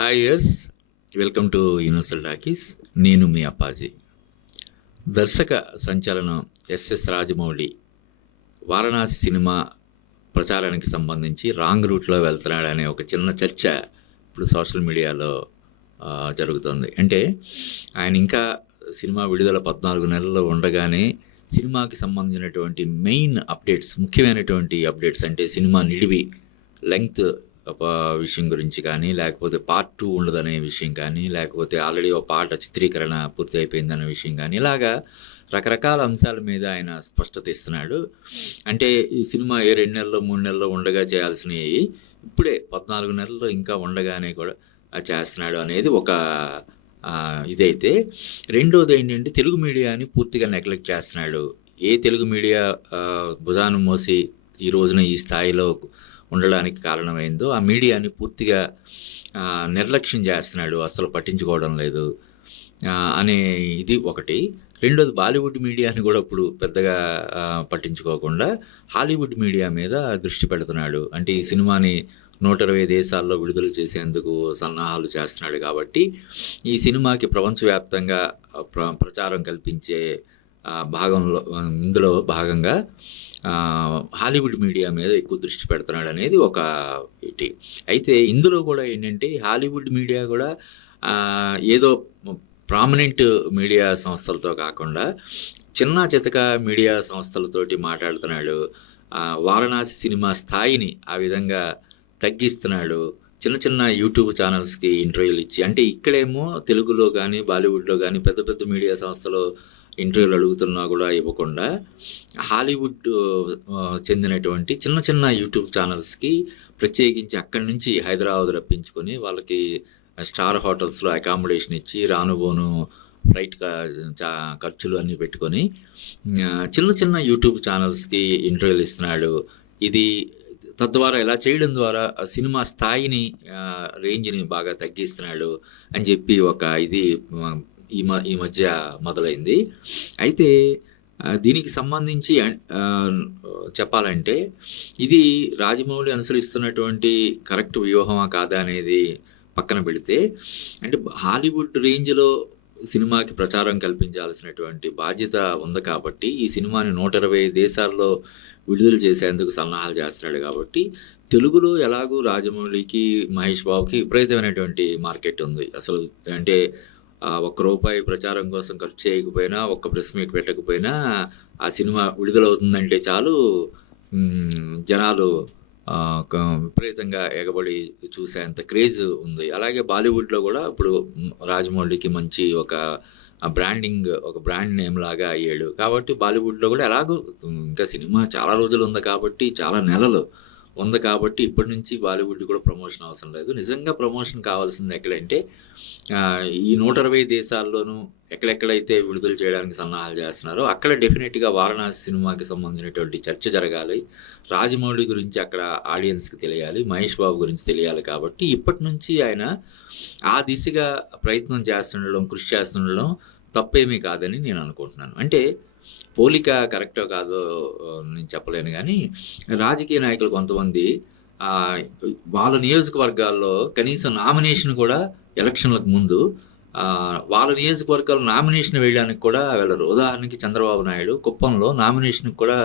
Hi yes welcome to universal talkies నేను మీ అప్పాజీ. దర్శక సంచలనం ఎస్ఎస్ రాజమౌళి వారణాసి సినిమా ప్రచారానికి సంబంధించి రాంగ్ రూట్లో వెళ్తున్నాడనే ఒక చిన్న చర్చ ఇప్పుడు సోషల్ మీడియాలో జరుగుతుంది. అంటే ఆయన ఇంకా సినిమా విడుదల పద్నాలుగు నెలల్లో ఉండగానే సినిమాకి సంబంధించినటువంటి మెయిన్ అప్డేట్స్ ముఖ్యమైనటువంటి అప్డేట్స్ అంటే సినిమా నిడివి లెంగ్త్ విషయం గురించి కానీ లేకపోతే పార్ట్ టూ ఉండదనే విషయం కానీ లేకపోతే ఆల్రెడీ ఒక పాట చిత్రీకరణ పూర్తి అయిపోయిందనే విషయం కానీ ఇలాగా రకరకాల అంశాల మీద ఆయన స్పష్టత ఇస్తున్నాడు. అంటే ఈ సినిమా ఏ రెండు నెలల్లో మూడు నెలల్లో ఉండగా చేయాల్సినవి ఇప్పుడే పద్నాలుగు నెలల్లో ఇంకా ఉండగానే కూడా చేస్తున్నాడు అనేది ఒక ఇదైతే. రెండోది ఏంటంటే తెలుగు మీడియాని పూర్తిగా నెగ్లెక్ట్ చేస్తున్నాడు. ఏ తెలుగు మీడియా భుజాను మోసి ఈ రోజున ఈ స్థాయిలో ఉండడానికి కారణమైందో ఆ మీడియాని పూర్తిగా నిర్లక్ష్యం చేస్తున్నాడు అసలు పట్టించుకోవడం లేదు అనే ఇది ఒకటి. రెండోది బాలీవుడ్ మీడియాని కూడా ఇప్పుడు పెద్దగా పట్టించుకోకుండా హాలీవుడ్ మీడియా మీద దృష్టి పెడుతున్నాడు. అంటే ఈ సినిమాని నూట ఇరవై దేశాల్లో విడుదల చేసేందుకు సన్నాహాలు చేస్తున్నాడు కాబట్టి ఈ సినిమాకి ప్రపంచవ్యాప్తంగా ప్ర ప్రచారం కల్పించే భాగంలో ఇందులో భాగంగా హాలీవుడ్ మీడియా మీద ఎక్కువ దృష్టి పెడుతున్నాడు అనేది ఒక ఇటి అయితే ఇందులో కూడా ఏంటంటే హాలీవుడ్ మీడియా కూడా ఏదో ప్రామినెంట్ మీడియా సంస్థలతో కాకుండా చిన్న చితక మీడియా సంస్థలతోటి మాట్లాడుతున్నాడు. వారణాసి సినిమా స్థాయిని ఆ విధంగా తగ్గిస్తున్నాడు. చిన్న చిన్న యూట్యూబ్ ఛానల్స్కి ఇంటర్వ్యూలు ఇచ్చి అంటే ఇక్కడేమో తెలుగులో కానీ బాలీవుడ్లో కానీ పెద్ద పెద్ద మీడియా సంస్థలు ఇంటర్వ్యూలు అడుగుతున్నా కూడా ఇవ్వకుండా హాలీవుడ్ చెందినటువంటి చిన్న చిన్న యూట్యూబ్ ఛానల్స్కి ప్రత్యేకించి అక్కడి నుంచి హైదరాబాద్ రప్పించుకొని వాళ్ళకి స్టార్ హోటల్స్లో అకామిడేషన్ ఇచ్చి రానుబోను ఫ్లైట్ చా ఖర్చులు అన్నీ పెట్టుకొని చిన్న చిన్న యూట్యూబ్ ఛానల్స్కి ఇంటర్వ్యూలు ఇస్తున్నాడు. ఇది తద్వారా ఇలా చేయడం ద్వారా సినిమా స్థాయిని రేంజ్ని బాగా తగ్గిస్తున్నాడు అని చెప్పి ఒక ఇది ఈ మ ఈ మధ్య మొదలైంది. అయితే దీనికి సంబంధించి చెప్పాలంటే ఇది రాజమౌళి అనుసరిస్తున్నటువంటి కరెక్ట్ వ్యూహమా కాదా అనేది పక్కన పెడితే అంటే హాలీవుడ్ రేంజ్లో సినిమాకి ప్రచారం కల్పించాల్సినటువంటి బాధ్యత ఉంది కాబట్టి ఈ సినిమాని నూట ఇరవై దేశాల్లో విడుదల చేసేందుకు సన్నాహాలు చేస్తున్నాడు కాబట్టి తెలుగులో ఎలాగూ రాజమౌళికి మహేష్ బాబుకి విపరీతమైనటువంటి మార్కెట్ ఉంది. అసలు అంటే ఒక్క రూపాయి ప్రచారం కోసం ఖర్చు చేయకపోయినా ఒక్క ప్రెస్ మీట్ పెట్టకపోయినా ఆ సినిమా విడుదలవుతుందంటే చాలు జనాలు ఒక విపరీతంగా ఎగబడి చూసేంత క్రేజ్ ఉంది. అలాగే బాలీవుడ్లో కూడా ఇప్పుడు రాజమౌళికి మంచి ఒక బ్రాండింగ్ ఒక బ్రాండ్ నేమ్ లాగా అయ్యాడు. కాబట్టి బాలీవుడ్లో కూడా ఎలాగో ఇంకా సినిమా చాలా రోజులు ఉంది కాబట్టి చాలా నెలలు ఉంది కాబట్టి ఇప్పటి నుంచి బాలీవుడ్ కూడా ప్రమోషన్ అవసరం లేదు. నిజంగా ప్రమోషన్ కావాల్సింది ఎక్కడంటే ఈ నూట ఇరవై దేశాల్లోనూ ఎక్కడెక్కడైతే విడుదల చేయడానికి సన్నాహాలు చేస్తున్నారో అక్కడ డెఫినెట్గా వారణాసి సినిమాకి సంబంధించినటువంటి చర్చ జరగాలి. రాజమౌళి గురించి అక్కడ ఆడియన్స్కి తెలియాలి. మహేష్ బాబు గురించి తెలియాలి కాబట్టి ఇప్పటి నుంచి ఆయన ఆ దిశగా ప్రయత్నం చేస్తుండడం కృషి చేస్తుండడం తప్పేమీ కాదని నేను అనుకుంటున్నాను. అంటే పోలిక కరెక్టో కాదో నేను చెప్పలేను కానీ రాజకీయ నాయకులు కొంతమంది వాళ్ళ నియోజకవర్గాల్లో కనీసం నామినేషన్ కూడా ఎలక్షన్లకు ముందు వాళ్ళ నియోజకవర్గాల్లో నామినేషన్ వేయడానికి కూడా వెళ్ళరు. ఉదాహరణకి చంద్రబాబు నాయుడు కుప్పంలో నామినేషన్కి కూడా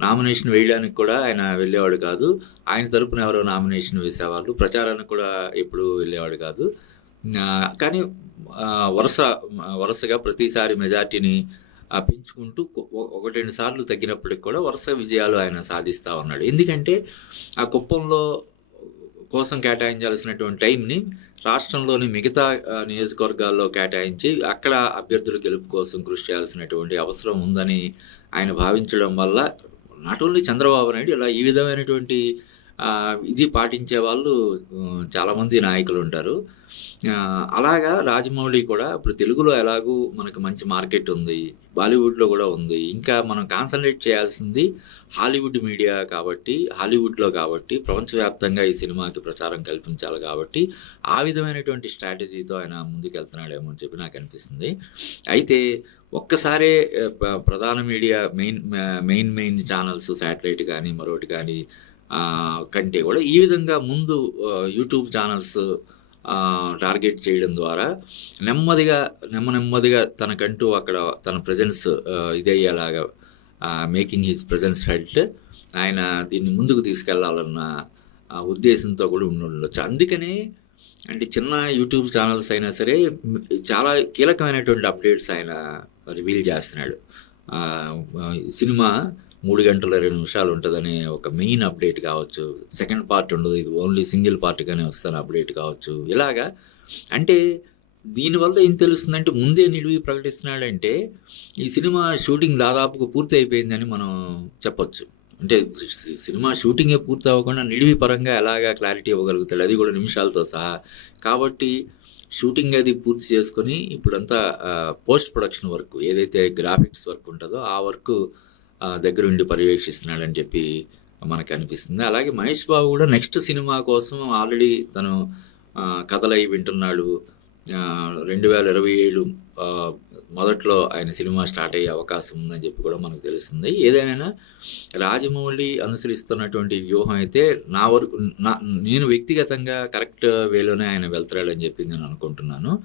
నామినేషన్ వేయడానికి కూడా ఆయన వెళ్ళేవాడు కాదు. ఆయన తరపున ఎవరో నామినేషన్ వేసేవాళ్ళు. ప్రచారానికి కూడా ఎప్పుడు వెళ్ళేవాడు కాదు. కానీ వరుస వరుసగా ప్రతిసారి మెజార్టీని పెంచుకుంటూ ఒకటి రెండు సార్లు తగ్గినప్పటికి కూడా వరుస విజయాలు ఆయన సాధిస్తూ ఉన్నాడు. ఎందుకంటే ఆ కుప్పంలో కోసం కేటాయించాల్సినటువంటి టైంని రాష్ట్రంలోని మిగతా నియోజకవర్గాల్లో కేటాయించి అక్కడ అభ్యర్థుల గెలుపు కోసం కృషి చేయాల్సినటువంటి అవసరం ఉందని ఆయన భావించడం వల్ల నాట్ ఓన్లీ చంద్రబాబు నాయుడు ఇలా ఈ విధమైనటువంటి ఇది పాటించే వాళ్ళు చాలామంది నాయకులు ఉంటారు. అలాగా రాజమౌళి కూడా ఇప్పుడు తెలుగులో ఎలాగూ మనకు మంచి మార్కెట్ ఉంది బాలీవుడ్లో కూడా ఉంది. ఇంకా మనం కాన్సన్ట్రేట్ చేయాల్సింది హాలీవుడ్ మీడియా కాబట్టి హాలీవుడ్లో కాబట్టి ప్రపంచవ్యాప్తంగా ఈ సినిమాకి ప్రచారం కల్పించాలి కాబట్టి ఆ విధమైనటువంటి స్ట్రాటజీతో ఆయన ముందుకెళ్తున్నాడేమో అని చెప్పి నాకు అనిపిస్తుంది. అయితే ఒక్కసారే ప్రధాన media main main main channels satellite కానీ మరొకటి కానీ కంటే కూడా ఈ విధంగా ముందు యూట్యూబ్ ఛానల్స్ టార్గెట్ చేయడం ద్వారా నెమ్మదిగా నెమ్మ నెమ్మదిగా తనకంటూ అక్కడ తన ప్రజెన్స్ ఇదయ్యేలాగా మేకింగ్ హిజ్ ప్రజెన్స్ హెల్ట్ ఆయన దీన్ని ముందుకు తీసుకెళ్ళాలన్న ఉద్దేశంతో కూడా ఉండొచ్చు. అందుకనే అంటే చిన్న యూట్యూబ్ ఛానల్స్ అయినా సరే చాలా కీలకమైనటువంటి అప్డేట్స్ ఆయన రివీల్ చేస్తున్నాడు. సినిమా మూడు గంటల రెండు నిమిషాలు ఉంటుందనే ఒక మెయిన్ అప్డేట్ కావచ్చు. సెకండ్ పార్ట్ ఉండదు. ఇది ఓన్లీ సింగిల్ పార్ట్గానే వస్తాను అప్డేట్ కావచ్చు. ఇలాగా అంటే దీనివల్ల ఏం తెలుస్తుందంటే ముందే నిలివి ప్రకటిస్తున్నాడంటే ఈ సినిమా షూటింగ్ దాదాపుగా పూర్తి అయిపోయిందని మనం చెప్పొచ్చు. అంటే సినిమా షూటింగే పూర్తి అవ్వకుండా నిడివి పరంగా ఎలాగా క్లారిటీ ఇవ్వగలుగుతాడు అది కూడా నిమిషాలతో సహా. కాబట్టి షూటింగ్ అది పూర్తి చేసుకొని ఇప్పుడంతా పోస్ట్ ప్రొడక్షన్ వర్క్ ఏదైతే గ్రాఫిక్స్ వర్క్ ఉంటుందో ఆ వర్క్ దగ్గరుండి పర్యవేక్షిస్తున్నాడని చెప్పి మనకు అనిపిస్తుంది అలాగే మహేష్ బాబు కూడా నెక్స్ట్ సినిమా కోసం ఆల్రెడీ తను కథలై వింటున్నాడు. రెండు వేల ఇరవై ఏడు మొదట్లో ఆయన సినిమా స్టార్ట్ అయ్యే అవకాశం ఉందని చెప్పి కూడా మనకు తెలుస్తుంది. ఏదైనా రాజమౌళి అనుసరిస్తున్నటువంటి వ్యూహం అయితే నా వరకు నా నేను వ్యక్తిగతంగా కరెక్ట్ వేలోనే ఆయన వెళ్తాడని చెప్పి నేను అనుకుంటున్నాను.